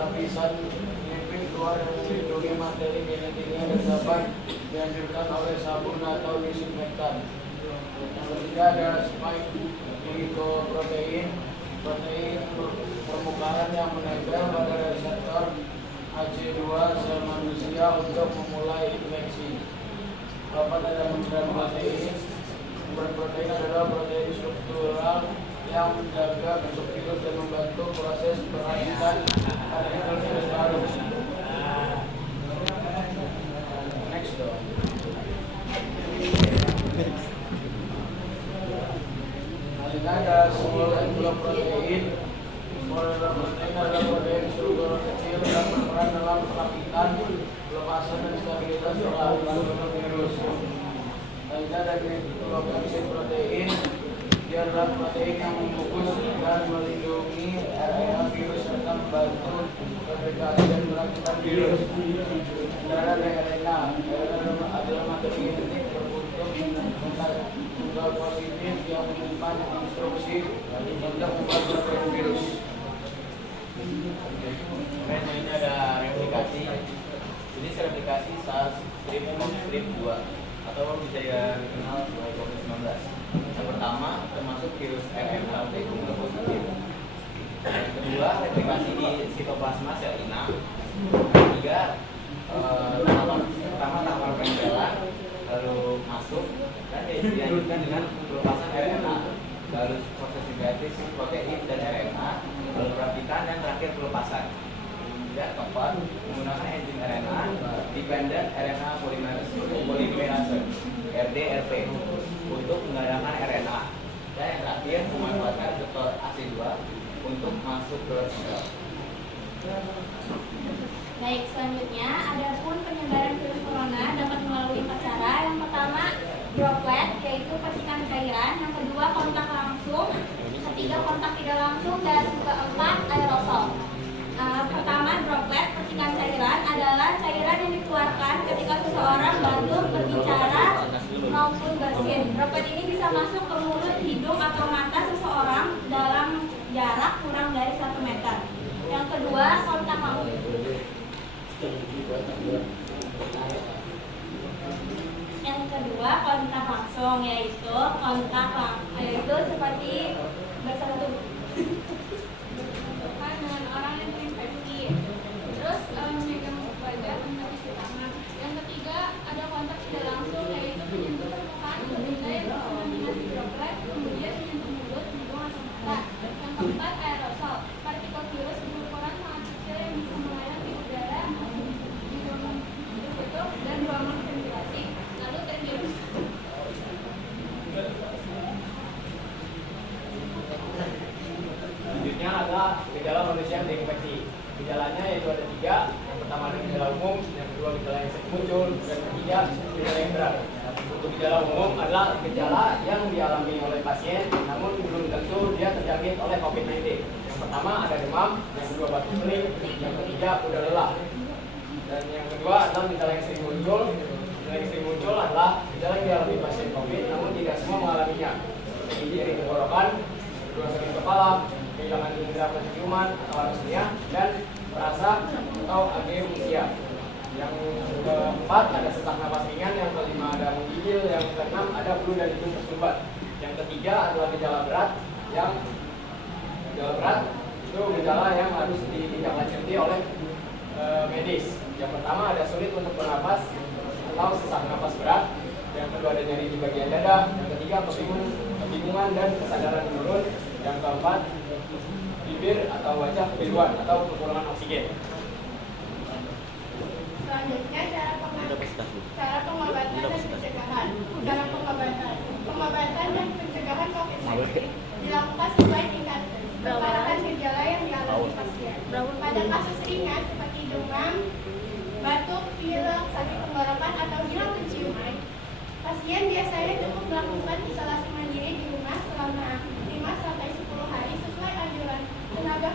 lapisan lipid luar yang melindungi materi genetiknya dan dapat dianjurkan oleh sabun atau disinfektan. Yang ketiga ada spike glycoprotein, protein permukaan yang menempel pada reseptor AC2 sel manusia untuk memulai infeksi. Keempat ada membran protein. Membran protein adalah protein struktural yang menjaga bentuk virus dan membantu proses perakitan partikel virus baru. Next dong. Selanjutnya ada small envelope protein. Small envelope protein adalah protein struktural kecil yang berperan dalam perakitan, pelepasan dan stabilitas partikel virus. Selanjutnya ada glycoprotein protein. Dia adalah protein yang membungkus dan melindungi RNA virus serta membantu replikasi dan perakitan virus. Dan ada RNA adalah materi genetik berbentuk tunggal positif yang menyimpan instruksi untuk membuat protein virus. Kemudian ini ada replikasi. Jenis replikasi SARS-CoV-2 atau bisa dikenal sebagai COVID-19. Yang pertama termasuk virus RNA tunggal positif. Yang kedua replikasi di sitoplasma sel inang. Yang ketiga tahapan penempel lalu masuk dan dilanjutkan dengan pelepasan RNA, lalu proses sintesis protein dan RNA, lalu perakitan dan terakhir pelepasan. Dan keempat, menggunakan enzim RNA dependent RNA polymerase (RDRP) untuk mengadakan RNA. Dan yang terakhir, memanfaatkan reseptor AC2 untuk masuk ke sel. Baik, selanjutnya adapun penyebaran virus corona dapat melalui empat cara. Yang pertama, droplet, yaitu percikan cairan. Yang kedua, kontak langsung. Ketiga, kontak tidak langsung. Dan keempat, aerosol. Pertama, droplet, percikan cairan adalah cairan yang dikeluarkan ketika seseorang batuk, berbicara, maupun bersin. Droplet ini bisa masuk ke mulut, hidung, atau mata seseorang dalam jarak kurang dari 1 meter. Yang kedua, kontak langsung. Yang kedua, kontak langsung, yaitu seperti bersentuh dengan orang yang terinfeksi, terus memegang wajah atau cuci tangan. Yang ketiga, ada kontak tidak langsung, yaitu menyentuh permukaan benda yang terkontaminasi droplet, kemudian menyentuh mulut, hidung, atau mata. Yang keempat, aerosol, partikel virus berukuran sangat kecil yang bisa melayang di udara, di ruang tertutup dan ruangan ventilasi, lalu tervirus. Selanjutnya adalah gejala manusia yang terinfeksi. Gejalanya yaitu ada 3. Yang pertama ada gejala umum, yang kedua gejala yang sering muncul, dan ketiga gejala yang berat. Untuk gejala umum adalah gejala yang dialami oleh pasien, namun belum tentu dia terjangkit oleh COVID-19. Yang pertama ada demam, yang kedua batuk kering, yang ketiga udah lelah. Dan yang kedua adalah gejala yang sering muncul. Gejala yang sering muncul adalah gejala yang dialami pasien COVID, namun tidak semua mengalaminya. Seperti nyeri tenggorokan, kedua sakit kepala, kehilangan indera penciuman atau anosmia, dan perasa atau ageusia. Yang keempat ada sesak napas ringan, yang kelima ada menggigil, yang keenam ada flu dan hidung tersumbat. Yang ketiga adalah gejala berat, itu gejala yang harus ditindaklanjuti oleh medis. Yang pertama ada sulit untuk bernapas atau sesak napas berat. Yang kedua ada nyeri di bagian dada. Yang ketiga kebingungan dan kesadaran menurun. Yang keempat bibir atau wajah kebiruan atau kekurangan oksigen. Selanjutnya cara pengobatan dan pencegahan. Cara pengobatan dan pencegahan COVID-19 dilakukan sesuai tingkat keparahan gejala yang dialami pasien. Pada kasus ringan seperti demam, batuk, pilek, sakit tenggorokan atau hilang penciuman, pasien biasanya cukup melakukan isolasi mandiri di rumah selama 5-10 hari sesuai anjuran tenaga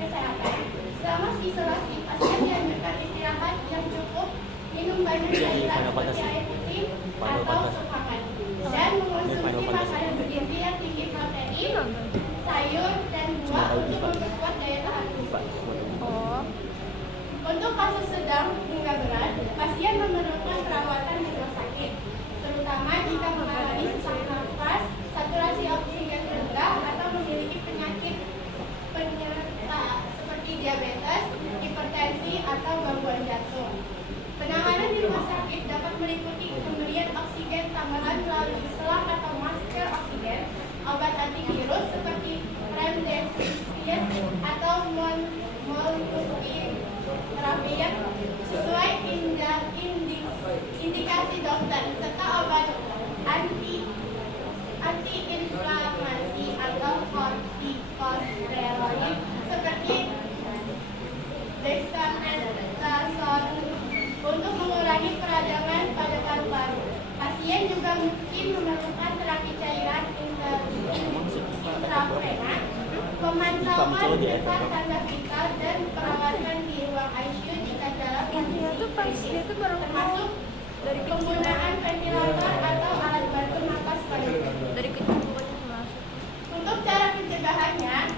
kesehatan. Selama isolasi, pasien dianjurkan istirahat yang cukup, minum banyak cairan seperti air putih atau sup hangat, dan mengonsumsi makanan bergizi yang tinggi protein, sayur, dan buah untuk memperkuat daya tahan tubuh. diabetes, hipertensi, atau gangguan jantung. Penanganan di rumah sakit dapat meliputi pemberian oksigen tambahan melalui selang atau masker oksigen, obat antivirus seperti remdesivir atau molnupiravir sesuai indikasi dokter, serta obat antiinflamasi atau kortikosteroid seperti dexamethasone untuk mengurangi peradangan pada paru-paru. Pasien juga mungkin memerlukan terapi cairan intravena, pemantauan dekat tanda vital, dan perawatan di ruang ICU jika dalam kondisi kritis, termasuk penggunaan ventilator atau alat bantu napas pada Untuk cara pencegahannya,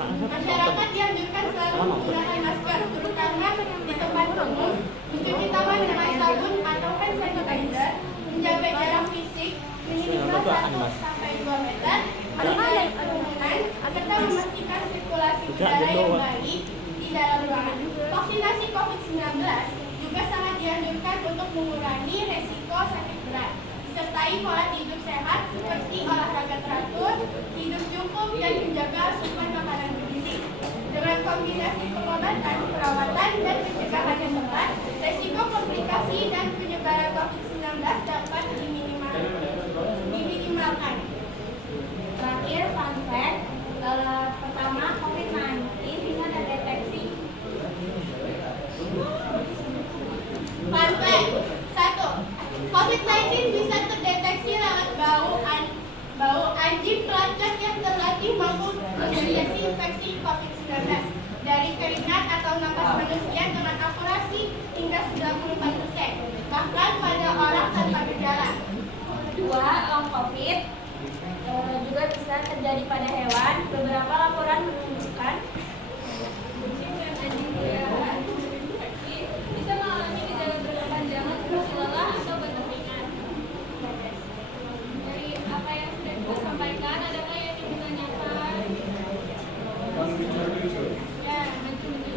masyarakat dianjurkan selalu menggunakan masker, terutama di tempat umum, mencuci tangan dengan sabun atau hand sanitizer, menjaga jarak fisik minimal 1-2 meter, menghindari kerumunan, serta memastikan sirkulasi udara yang baik di dalam ruangan. Vaksinasi COVID-19 juga sangat dianjurkan untuk mengurangi resiko sakit berat, disertai pola hidup sehat seperti olahraga teratur, hidup cukup, dan menjaga asupan makanan bergizi. Dengan kombinasi pengobatan, perawatan, dan pencegahan yang tepat, resiko komplikasi dan penyebaran COVID-19 dapat diminimalkan. Terakhir, fun fact, pertama COVID-19 bisa terdeteksi. Fun fact, 1. COVID-19 bisa terdeteksi lewat bau anjing pelacak yang terlatih mampu mendeteksi infeksi COVID-19 dari keringat atau napas manusia dengan akurasi hingga 94%, bahkan pada orang tanpa gejala. 2. Long COVID juga bisa terjadi pada hewan. Beberapa laporan menunjukkan kucing dan anjing peliharaan terinfeksi bisa mengalami gejala berkepanjangan seperti lelah atau batuk ringan. Dari apa yang sudah kita sampaikan, adakah yang ingin ditanyakan? Ya, mencuri.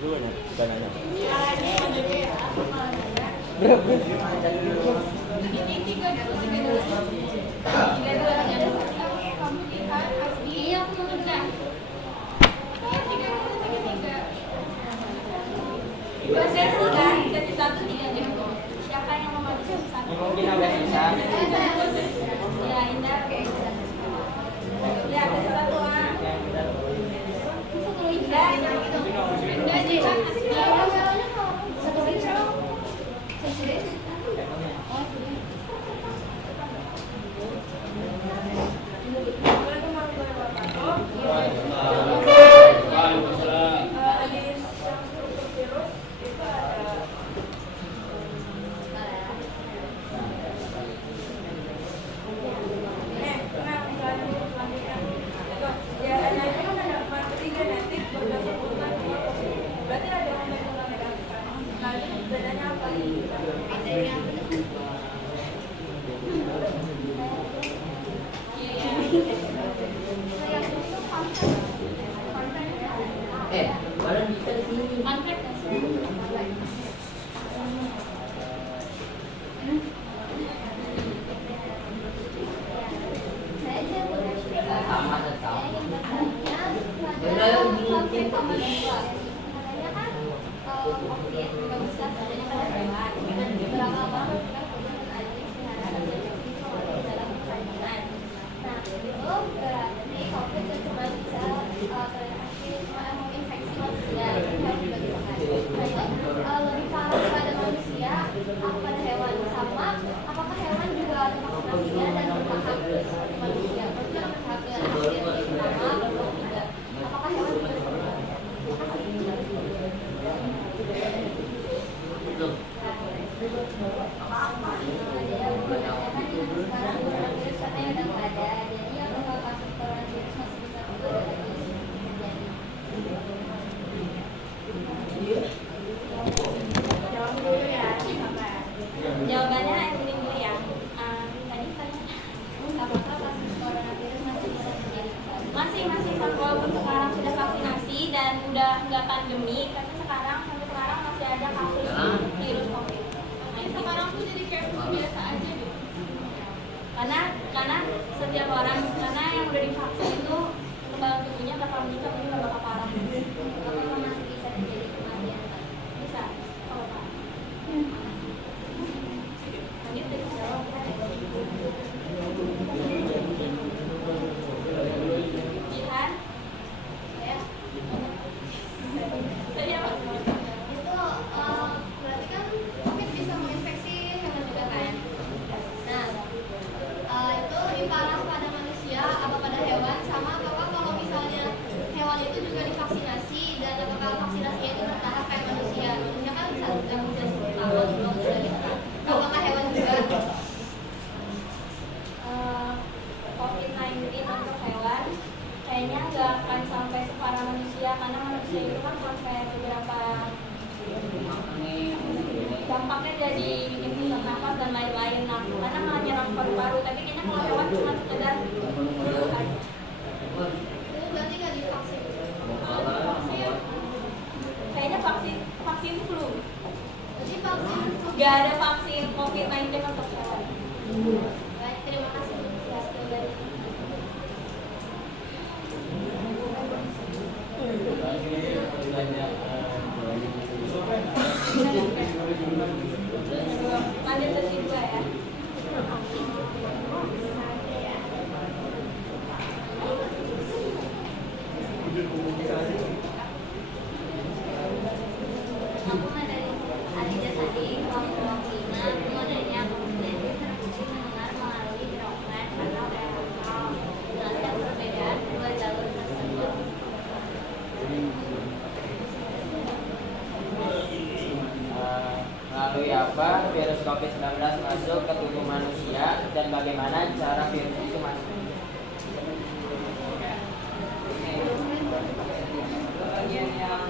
Dulu ya, bukan nanya. Caranya yang gede ya, apa kalau nanya? Ini 3 dulu. Kamu lihat asli. Iya, aku mau ngecek. 3 dulu, 3. Dua sesi kan? Sesi 1, 3 deh. Siapa yang mau maju sesi 1? Mungkin agak susah. Ya, Indah. Oke. Ya, sesi 1 ah. Satu Indah. Indah sih kan asli. Satu lagi siapa? Sesi. Oh, ada pandemi, tapi sampai sekarang masih ada kasus virus COVID. Nah, Sekarang tuh jadi kayak biasa aja gitu. Karena setiap orang, karena yang udah divaksin itu kekebalan tubuhnya bakal meningkat, tapi nggak bakal parah. Apakah masih bisa terjadi kematian? Bisa. Kalau Pak. Lanjut dari jawab. Jihan. Ya. Tadi apa? Itu berarti kan COVID bisa menginfeksi hewan juga kan? Nah, itu lebih parah pada manusia apa pada hewan, sama apakah kalau misalnya hewan itu juga divaksinasi dan apakah vaksinasinya itu bertahap kayak manusia? Manusia kan bisa imunisasi pertama belum sudah gitu kan? Apakah hewan juga? COVID-19 untuk hewan kayaknya nggak akan sampai separah manusia, karena manusia itu kan sampai beberapa dampaknya jadi bikin sesak nafas dan lain-lain. Nah, karena malah nyerang paru-paru, tapi kayaknya kalau hewan cuma sekedar flu aja. Itu berarti nggak divaksin? Kayaknya vaksin flu, Jadi vaksin nggak ada vaksin COVID-19 untuk hewan. Baik, terima kasih. Lanjut ke sini ya. Apakah dari Aditya tadi kelompok 5 penggunanya kemudian mendengar melalui droplet atau aerosol? Jelaskan perbedaan dua jalur tersebut. Melalui apa virus COVID-19 masuk ke tubuh manusia dan bagaimana cara virus itu masuk? Bagian yang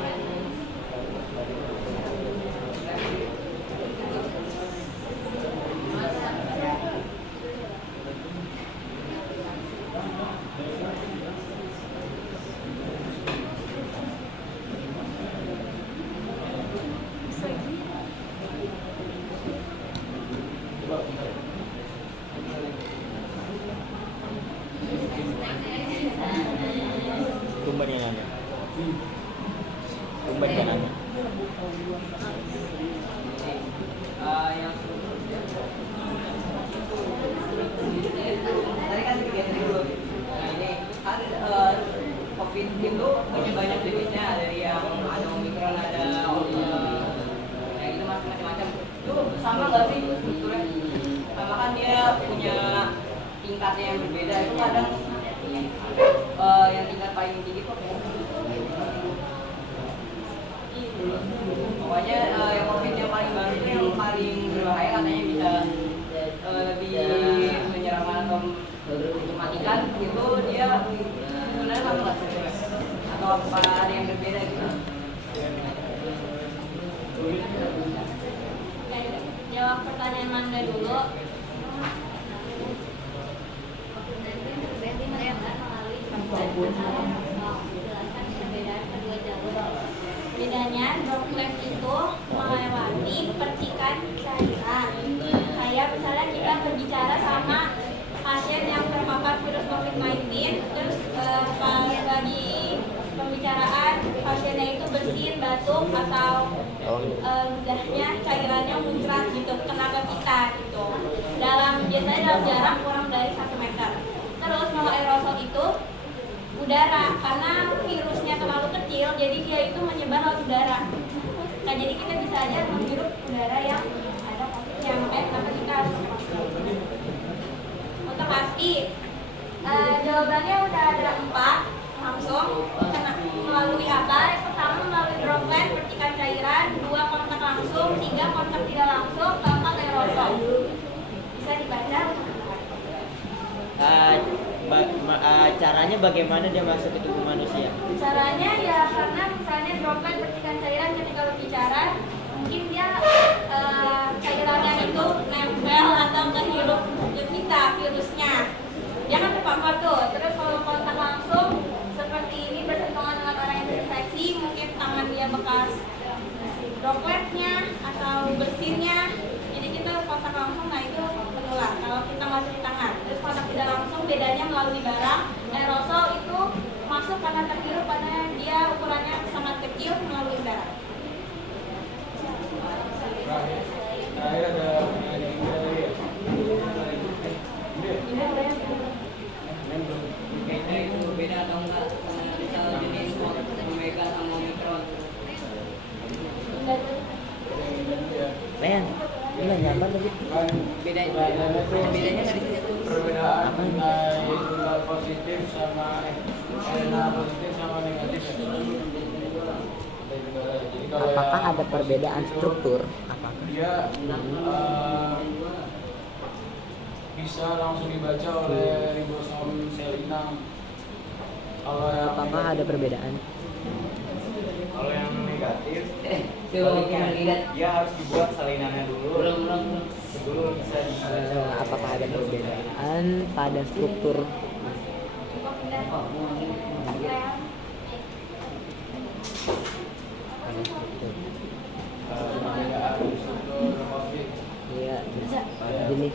tumben yang nanya. Tumben yang nanya. Yang tadi kan tiga dulu. Nah ini kan COVID itu punya banyak jenisnya, dari yang ada omikron, ada yang itu macam-macam. Itu sama nggak sih strukturnya? Sama kan dia punya tingkatnya yang berbeda. Itu kadang yang tingkat paling tinggi kok. Pokoknya yang COVID yang paling baru itu yang paling berbahaya, katanya bisa lebih menyeramkan atau mematikan. Itu dia sebenarnya sama nggak sih? Atau apa ada yang berbeda gitu? Oke, jawab pertanyaan Manda dulu. Berarti mendengar melalui droplet atau aerosol. Jelaskan perbedaan kedua jalur. Bedanya droplet itu melewati percikan cairan. Kayak misalnya kita berbicara sama pasien yang terpapar virus COVID-19, terus pas lagi pembicaraan pasiennya itu bersin, batuk, atau ludahnya cairannya muncrat gitu kena ke kita gitu. Biasanya dalam jarak kurang dari 1 meter. Terus kalau aerosol itu udara, karena virusnya terlalu kecil, jadi dia itu menyebar lewat udara. Nah, jadi kita bisa aja menghirup udara yang ada COVID-nya, makanya kenapa kita harus pakai masker. Untuk pasti, jawabannya udah ada 4 langsung. Melalui apa? Yang pertama melalui droplet, percikan cairan, 2 kontak langsung, 3 kontak tidak langsung, 4 aerosol. Bisa dibaca. Caranya bagaimana dia masuk ke tubuh manusia? Caranya ya karena misalnya droplet percikan cairan ketika berbicara, mungkin dia cairannya itu nempel atau kehirup ke kita virusnya. Dia kan terpapar tuh. Terus kalau kontak langsung seperti ini bersentuhan dengan orang yang terinfeksi, mungkin tangan bekas dropletnya atau bersinnya. Jadi kita kontak langsung, nah itu menular kalau kita masuk di tangan. Terus kontak tidak langsung bedanya melalui barang. Aerosol itu masuk karena terhirup karena dia ukurannya sangat kecil melalui udara. Terakhir ada pertanyaan yang lagi ya? Kayaknya itu beda atau enggak misal jenis Omega sama Omicron. Men, ini nggak nyaman lagi. Bedanya dari sini tuh Perbedaan nilai tunggal positif sama positif sama negatif ya? Jadi kalau Apakah yang ada perbedaan positif itu struktur? Apakah? dia bisa langsung dibaca oleh ribosom sel inang. Kalau yang Apakah ada perbedaan? Kalau yang negatif, Sebaliknya lihat. dia harus dibuat salinannya dulu. Belum. Sebelum bisa dibaca. Apakah ada perbedaan pada struktur? Pada struktur. perbedaan struktur COVID. Iya, jenis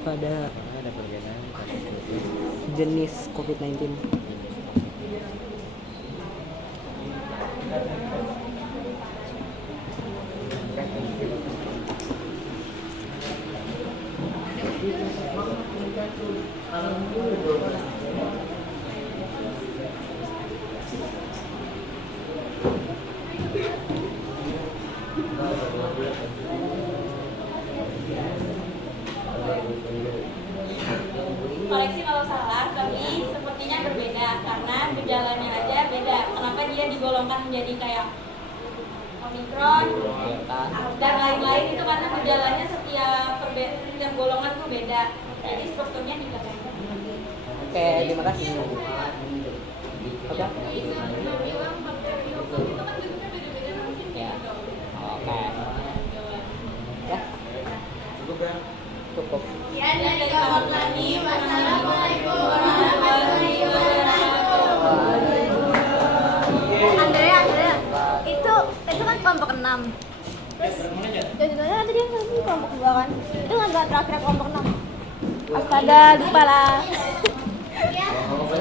pada ada perbedaan pada struktur jenis COVID-19. Koreksi kalau salah, tapi sepertinya berbeda karena gejalanya aja beda. Kenapa dia digolongkan menjadi kayak Omicron dan lain-lain itu karena gejalanya setiap golongan tuh beda. Jadi strukturnya juga beda. Oke, terima kasih. Oke. Ya. Oke. Ya, Cukup ya? cukup. Ya, dari Kawan Lani, wassalamualaikum warahmatullahi wabarakatuh. Andrea, itu kan kelompok 6. Terus jadinya tadi yang kelompok 2 kan. Itu nggak terakhir kelompok 6. Astaga, lupa lah.